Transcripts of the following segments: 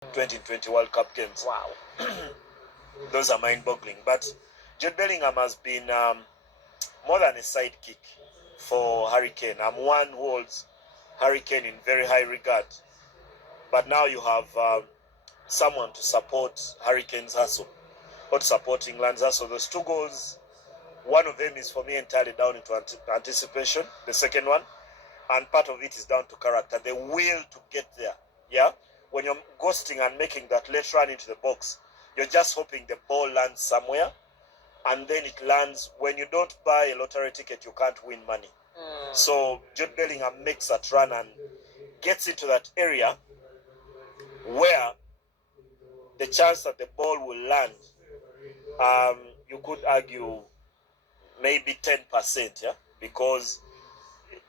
2020 World Cup games. Wow. Those are mind-boggling. But Jude Bellingham has been more than a sidekick for Harry Kane. I'm one who holds Harry Kane in very high regard. But now you have someone to support Harry Kane's hustle, or to support England's hustle. Those two goals, one of them is for me entirely down into anticipation, the second one, and part of it is down to character, the will to get there. Yeah? When you're ghosting and making that late run into the box, you're just hoping the ball lands somewhere, and then it lands. When you don't buy a lottery ticket, you can't win money. So Jude Bellingham makes that run and gets into that area where the chance that the ball will land, you could argue maybe 10%, yeah? Because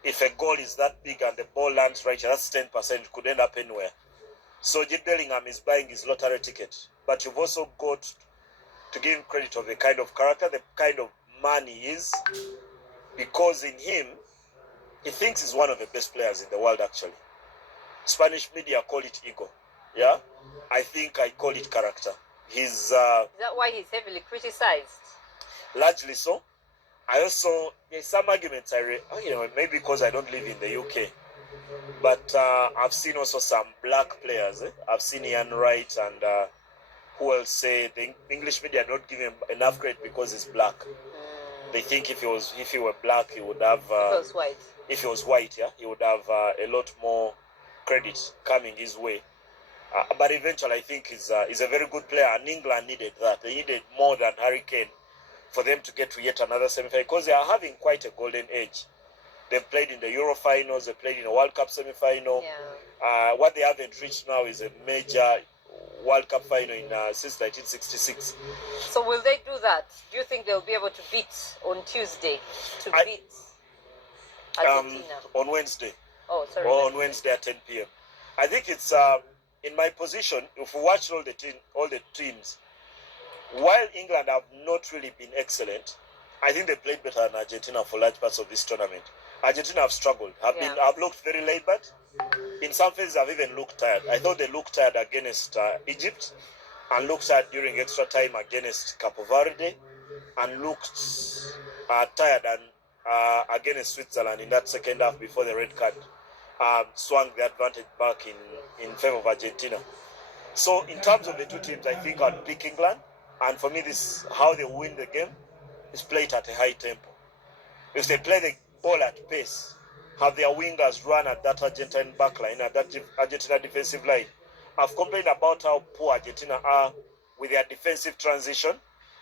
if a goal is that big and the ball lands right here, that's 10%, it could end up anywhere. So Jude Bellingham is buying his lottery ticket. But you've also got to give him credit of the kind of character, the kind of man he is, because in him, he thinks he's one of the best players in the world, actually. Spanish media call it ego. Yeah? I think I call it character. Is that why he's heavily criticized? Largely so. I also, there's some arguments maybe because I don't live in the UK, but I've seen also some black players. I've seen Ian Wright and who else say the English media don't give him enough credit because he's black. They think if he were black, he would have. If he was white. If he was white, yeah, he would have a lot more credit coming his way. But eventually, I think he's a very good player, and England needed that. They needed more than Harry Kane for them to get to yet another semi-final, because they are having quite a golden age. They've played in the Euro finals, they played in a World Cup semi-final. Yeah. What they haven't reached now is a major World Cup final since 1966. So will they do that? Do you think they'll be able to beat on Tuesday? Beat Argentina? On Wednesday. Oh, sorry. Or on Wednesday at 10 p.m. I think it's in my position. If we watch all the teams, while England have not really been excellent, I think they played better than Argentina for large parts of this tournament. Argentina have struggled. Have looked very laboured. In some phases, have even looked tired. I thought they looked tired against Egypt, and looked tired during extra time against Cape Verde, and looked tired and against Switzerland in that second half before the red card swung the advantage back in favour of Argentina. So in terms of the two teams, I think I'd pick England. And for me, this how they win the game is play it at a high tempo. If they play the ball at pace, have their wingers run at that Argentine backline, at that Argentina defensive line. I've complained about how poor Argentina are with their defensive transition.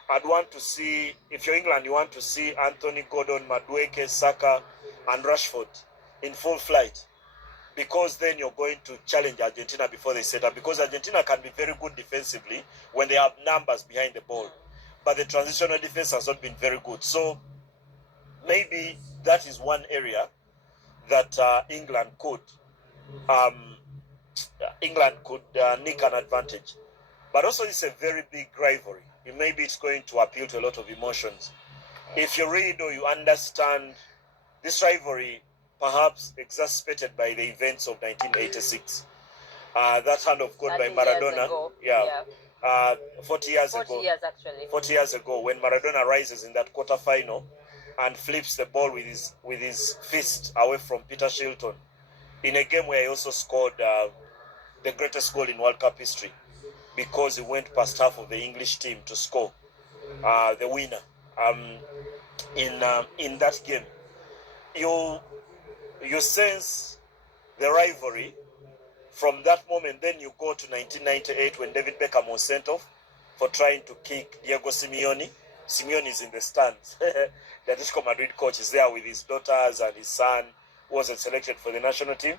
I'd want to see, if you're England, you want to see Anthony Gordon, Madueke, Saka, and Rashford in full flight. Because then you're going to challenge Argentina before they set up. Because Argentina can be very good defensively when they have numbers behind the ball. But the transitional defense has not been very good. So maybe that is one area that England could nick an advantage. But also it's a very big rivalry. Maybe it's going to appeal to a lot of emotions. If you read or you understand this rivalry, perhaps exacerbated by the events of 1986. That hand of God by Maradona. 40 years ago. 40 years ago, when Maradona rises in that quarterfinal and flips the ball with his fist away from Peter Shilton in a game where he also scored the greatest goal in World Cup history, because he went past half of the English team to score the winner in that game. You sense the rivalry from that moment. Then you go to 1998 when David Beckham was sent off for trying to kick Diego Simeone. Simeone is in the stands. The Atletico Madrid coach is there with his daughters and his son, who wasn't selected for the national team.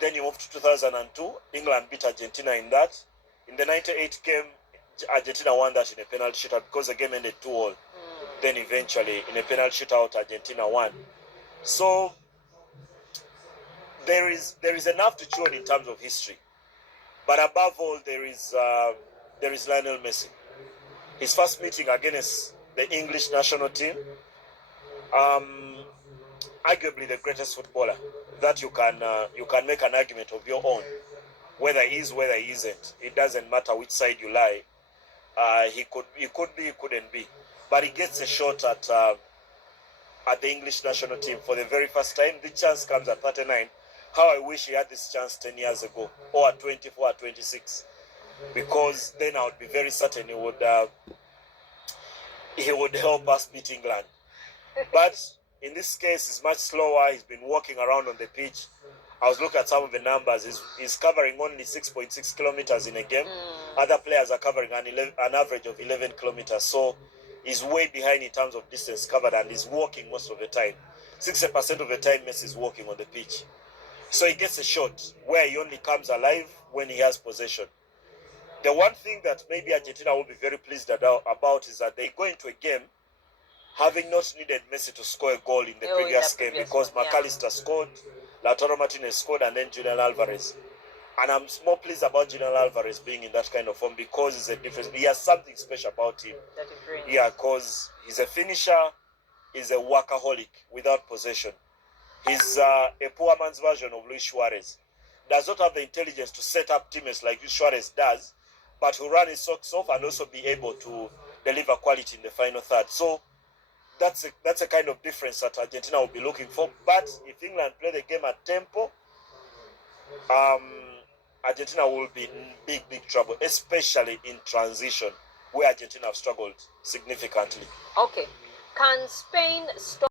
Then you move to 2002. England beat Argentina in that. In the 98 game, Argentina won that in a penalty shootout because the game ended 2-2. Then eventually, in a penalty shootout, Argentina won. So there is enough to chew on in terms of history, but above all, there is Lionel Messi. His first meeting against the English national team, arguably the greatest footballer that you can make an argument of your own. whether he is, whether he isn't. It doesn't matter which side you lie. He could be, he couldn't be. But he gets a shot at the English national team for the very first time. The chance comes at 39. How I wish he had this chance 10 years ago, or at 24, at 26. Because then I would be very certain he would help us beat England. But in this case, he's much slower. He's been walking around on the pitch. I was looking at some of the numbers. He's covering only 6.6 kilometers in a game. Other players are covering an average of 11 kilometers. So he's way behind in terms of distance covered, and he's walking most of the time. 60% of the time, Messi is walking on the pitch. So he gets a shot where he only comes alive when he has possession. The one thing that maybe Argentina will be very pleased about is that they go into a game having not needed Messi to score a goal in the previous game, because McAllister scored, Lautaro Martinez scored, and then Julian Alvarez. And I'm more pleased about Julian Alvarez being in that kind of form, because he's a difference. He has something special about him. That is brilliant. Yeah, because he's a finisher, he's a workaholic without possession. He's a poor man's version of Luis Suarez. Does not have the intelligence to set up teammates like Luis Suarez does, but who run his socks off and also be able to deliver quality in the final third. So that's a kind of difference that Argentina will be looking for. But if England play the game at tempo, Argentina will be in big trouble, especially in transition, where Argentina have struggled significantly. Okay. Can Spain stop